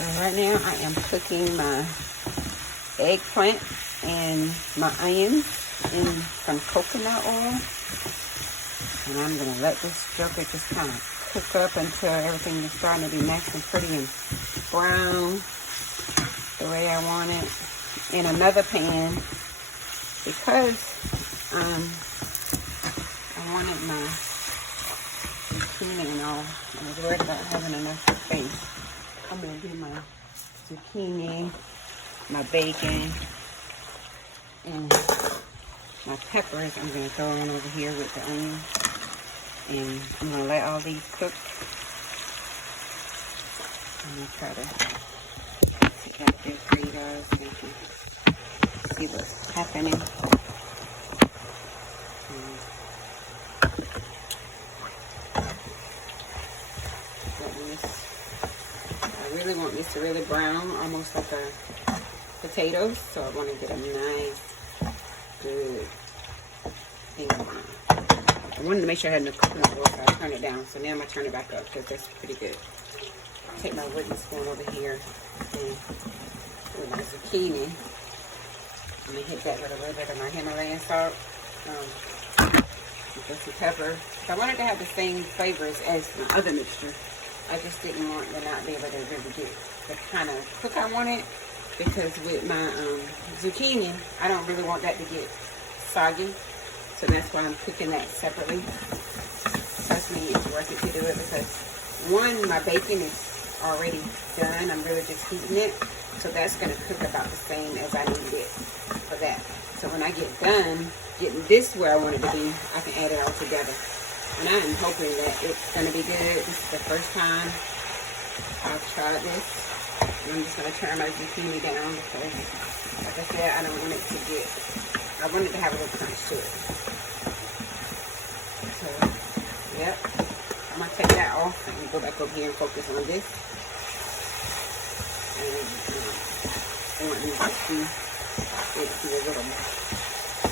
So right now I am cooking my eggplant and my onions in some coconut oil. And I'm going to let this joker just kind of cook up until everything is starting to be nice and pretty and brown the way I want it. In another pan, because I wanted my zucchini and all. I was worried about having enough space. I'm going to do my zucchini, my bacon, and my peppers. I'm going to throw on over here with the onions. And I'm going to let all these cook. I'm going to try to take out this for you guys so you can see what's happening. I really want this to really brown, almost like a potato. So I want to get a nice, good thing brown. I wanted to make sure I had enough coconut oil, so I turned it down. So now I'm going to turn it back up because that's pretty good. Take my wooden spoon over here and with my zucchini. I'm going to hit that with a little bit of my Himalayan salt. With some pepper. So I wanted to have the same flavors as my other mixture. I just didn't want to not be able to really get the kind of cook I wanted, because with my zucchini, I don't really want that to get soggy. So that's why I'm cooking that separately. Trust me, it's worth it to do it because one, my bacon is already done. I'm really just heating it. So that's going to cook about the same as I need it for that. So when I get done getting this where I want it to be, I can add it all together. And I am hoping that it's going to be good. This is the first time I've tried this. And I'm just going to turn my zucchini down because, like I said, I don't want it to get, I want it to have a little crunch to it. So, yep. I'm going to take that off and go back over here and focus on this. And I want it to be a little,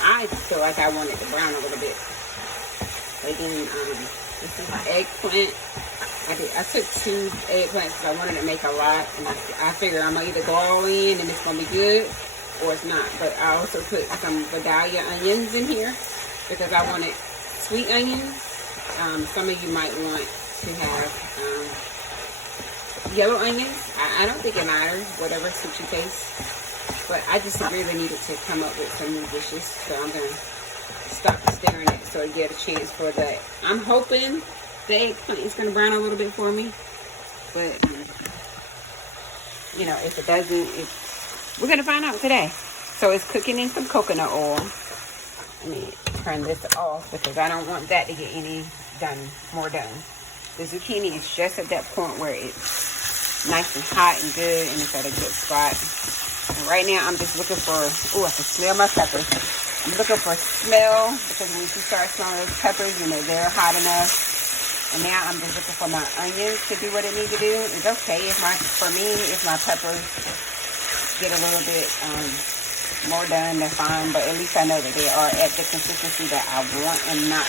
I feel like I want it to brown a little bit. Again, this is my eggplant. I took 2 eggplants because I wanted to make a lot, and I figure I'm gonna either go all in and it's gonna be good, or it's not. But I also put some Vidalia onions in here because I wanted sweet onions. Some of you might want to have yellow onions. I don't think it matters, whatever suits your taste. But I just really needed to come up with some new dishes, so I'm gonna stop stirring it so I get a chance for that. I'm hoping the eggplant is going to brown a little bit for me. But, you know, if it doesn't, we're going to find out today. So it's cooking in some coconut oil. Let me turn this off because I don't want that to get more done. The zucchini is just at that point where it's nice and hot and good and it's at a good spot. And right now I'm just looking for, I can smell my peppers. I'm looking for smell because when you start smelling those peppers, you know, they're hot enough. And now I'm just looking for my onions to do what it needs to do. It's okay if for me, if my peppers get a little bit more done, they're fine. But at least I know that they are at the consistency that I want and not,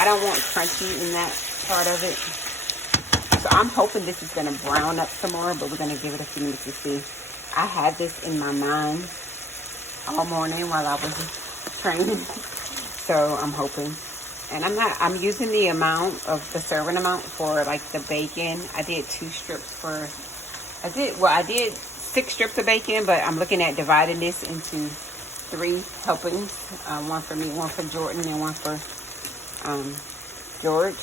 I don't want crunchy in that part of it. So I'm hoping this is going to brown up some more, but we're going to give it a few minutes to see. I had this in my mind all morning while I was training, so I'm hoping. And I'm using the amount of the serving amount for like the bacon. I did 2 strips I did 6 strips of bacon, but I'm looking at dividing this into 3 helpings. One for me, one for Jordan, and one for George.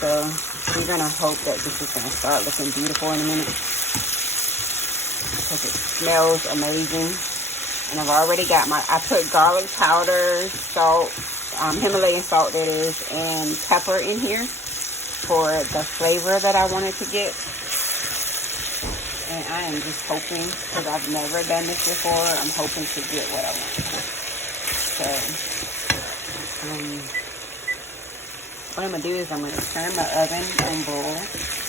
So we're gonna hope that this is gonna start looking beautiful in a minute because it smells amazing. And I've already got I put garlic powder, salt, Himalayan salt that is, and pepper in here for the flavor that I wanted to get. And I am just hoping, because I've never done this before, I'm hoping to get what I want. So, what I'm going to do is I'm going to turn my oven on boil.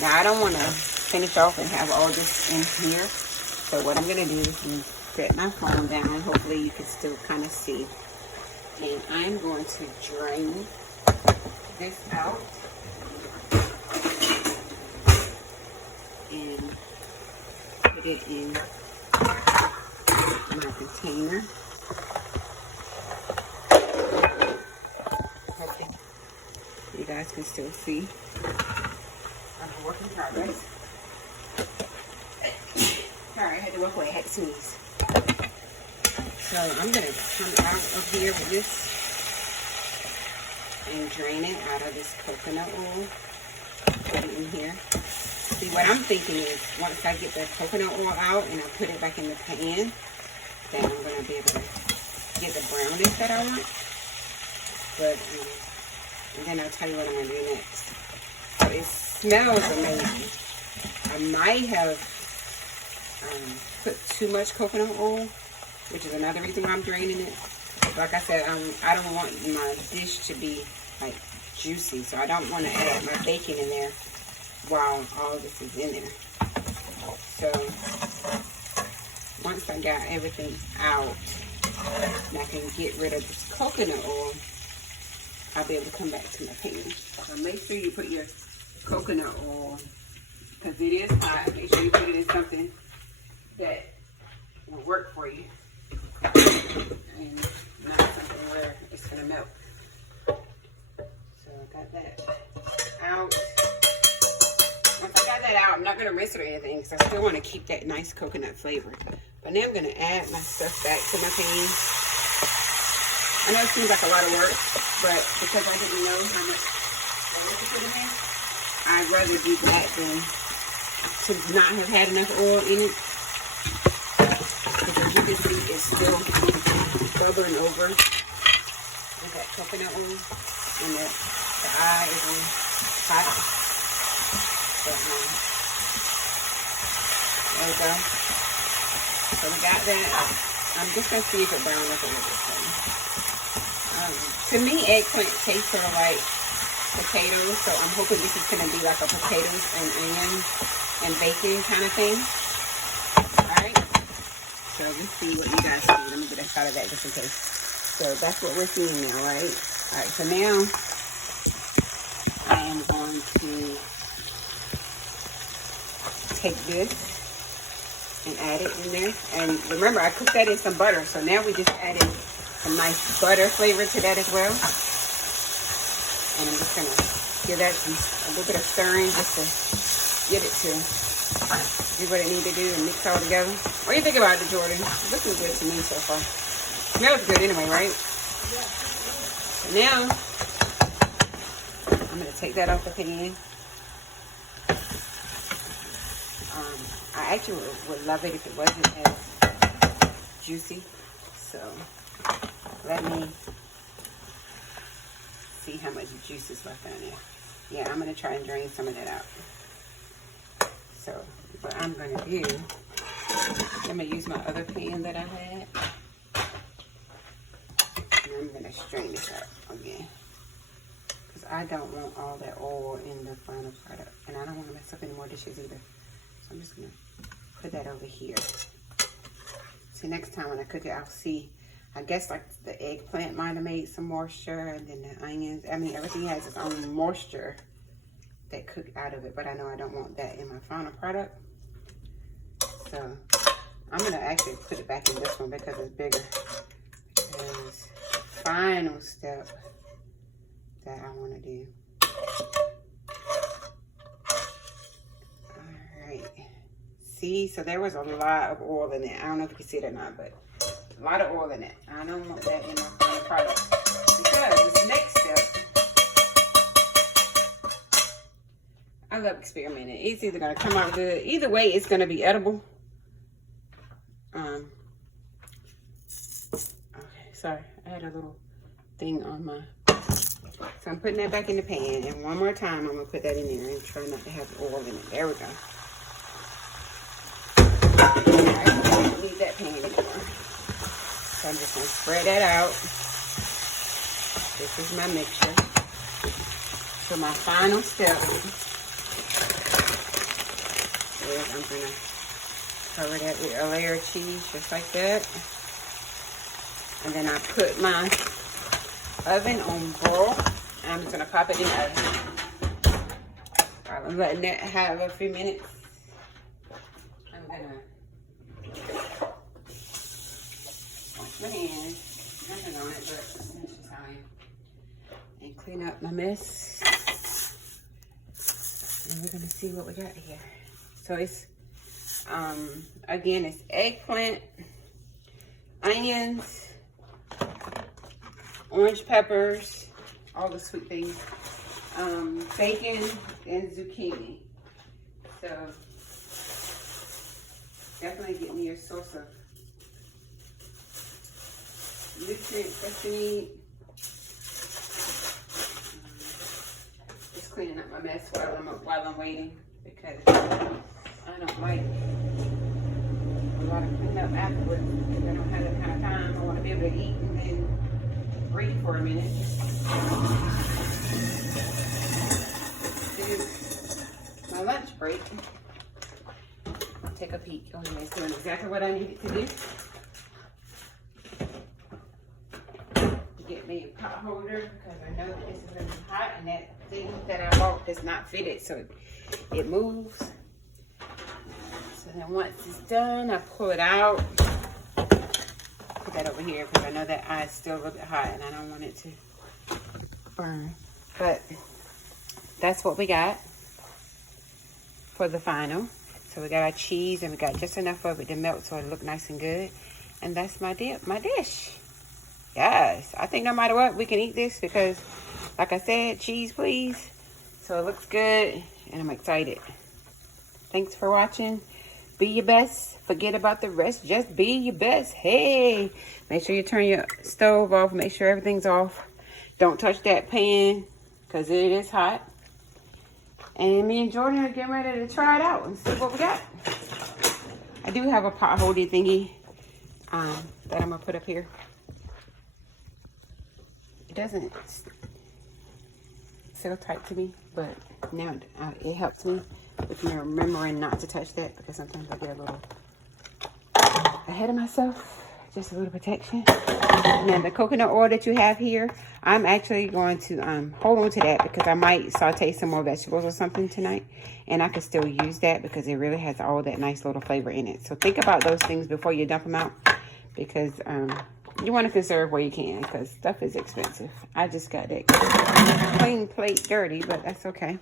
Now, I don't want to finish off and have all this in here. So, what I'm going to do is set my phone down. Hopefully, you can still kind of see. And I'm going to drain this out. And put it in my container. Hopefully you guys can still see. I'm a work in progress. Sorry, I had to walk away. I had to sneeze. So I'm going to come out of here with this and drain it out of this coconut oil. Put it in here. See, what I'm thinking is once I get the coconut oil out and I put it back in the pan, then I'm going to be able to get the brownish that I want. But, and then I'll tell you what I'm going to do next. So it smells amazing. I might have put too much coconut oil, which is another reason why I'm draining it. Like I said, I don't want my dish to be like juicy, so I don't want to add my bacon in there while all this is in there. So once I got everything out and I can get rid of this coconut oil, I'll be able to come back to my pan. So make sure you put your coconut oil, because it is hot, make sure you put it in something that will work for you and not something where it's going to melt. So I got that out. Once I got that out, I'm not going to rinse it or anything because I still want to keep that nice coconut flavor. But now I'm going to add my stuff back to my pan. I know it seems like a lot of work, but because I didn't know how much oil to put in there, I'd rather do that than to not have had enough oil in it. Because as you can see, it's still bubbling over with that coconut oil, and the eye is on hot. But there we go. So we got that. I'm just gonna see if it browned up a little bit. To me, eggplant tastes sort of like potatoes, so I'm hoping this is gonna be like a potatoes and onion and bacon kind of thing. Alright, so let's see what you guys see. Let me get a shot of that just in case. So that's what we're seeing now, right? Alright, so now I am going to take this and add it in there. And remember, I cooked that in some butter, so now we just added some nice butter flavor to that as well. And I'm just gonna give that a little bit of stirring just to get it to do what it needs to do and mix all together. What do you think about it, Jordan? It's looking good to me so far. Smells good anyway, right? So now I'm gonna take that off the pan. I actually would love it if it wasn't as juicy. So let me see how much juice is left down there. Yeah, I'm gonna try and drain some of that out. So what I'm gonna do, I'm gonna use my other pan that I had, and I'm gonna strain this out again, because I don't want all that oil in the final product, and I don't want to mess up any more dishes either. So I'm just gonna put that over here. See, next time when I cook it, I'll see. I guess like the eggplant might have made some moisture, and then the onions. I mean, everything has its own moisture that cook out of it, but I know I don't want that in my final product. So I'm gonna actually put it back in this one because it's bigger. Because final step that I want to do. All right. See, so there was a lot of oil in it. I don't know if you can see it or not, but a lot of oil in it. I don't want that in my final product because this next step, I love experimenting. It's either gonna come out good. Either way, it's gonna be edible. Okay, sorry, I had a little thing on my. So I'm putting that back in the pan, and one more time, I'm gonna put that in there and try not to have oil in it. There we go. Alright, I don't need that pan anymore. So I'm just gonna spread that out. This is my mixture. So my final step is I'm gonna cover that with a layer of cheese, just like that. And then I put my oven on broil. I'm just gonna pop it in the oven. I'm letting that have a few minutes. I'm gonna mess. And we're gonna see what we got here. So it's, again, it's eggplant, onions, orange peppers, all the sweet things, bacon, and zucchini. So definitely get me your source of nutrients that you need. Just cleaning up my mess while I'm waiting, because I don't like a lot of cleaning up afterwards, because I don't have that kind of time. I want to be able to eat and then breathe for a minute. Do my lunch break. Take a peek. Oh, yeah, it's doing exactly what I needed to do. Get me a pot holder, because I know this is going to be hot, and that thing that I bought is not fitted, so it moves. So then once it's done, I pull it out. Put that over here, because I know that eye is still a little bit hot, and I don't want it to burn. But that's what we got for the final. So we got our cheese, and we got just enough of it to melt so it look nice and good. And that's my dish. Yes, I think no matter what, we can eat this, because like I said, cheese please. So it looks good, and I'm excited. Thanks for watching. Be your best. Forget about the rest. Just be your best. Hey, make sure you turn your stove off. Make sure everything's off. Don't touch that pan, because it is hot. And me and Jordan are getting ready to try it out and see what we got. I do have a pot holder thingy that I'm going to put up here. It doesn't feel tight to me, but now it helps me with me remembering not to touch that, because sometimes I get a little ahead of myself. Just a little protection. Now the coconut oil that you have here, I'm actually going to hold on to that, because I might saute some more vegetables or something tonight, and I can still use that because it really has all that nice little flavor in it. So think about those things before you dump them out, because you want to conserve where you can, because stuff is expensive. I just got that clean plate dirty, but that's okay.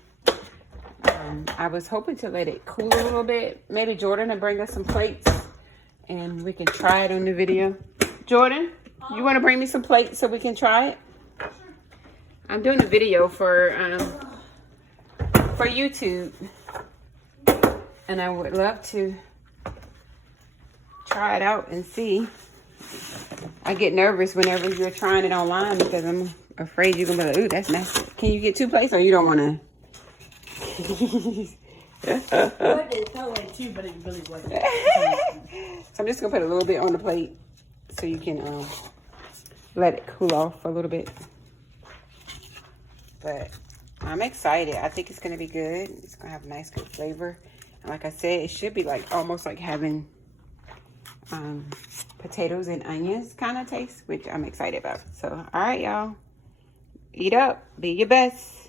I was hoping to let it cool a little bit. Maybe Jordan will bring us some plates and we can try it on the video. Jordan, you want to bring me some plates so we can try it? Sure. I'm doing a video for YouTube, and I would love to try it out and see. I get nervous whenever you're trying it online, because I'm afraid you're gonna be like, ooh, that's nasty. Can you get 2 plates, or you don't want to? It felt like 2, but it really wasn't. So I'm just gonna put a little bit on the plate so you can let it cool off for a little bit. But I'm excited. I think it's gonna be good. It's gonna have a nice, good flavor. And like I said, it should be like almost like having potatoes and onions kind of taste, which I'm excited about. So all right, y'all, eat up, be your best.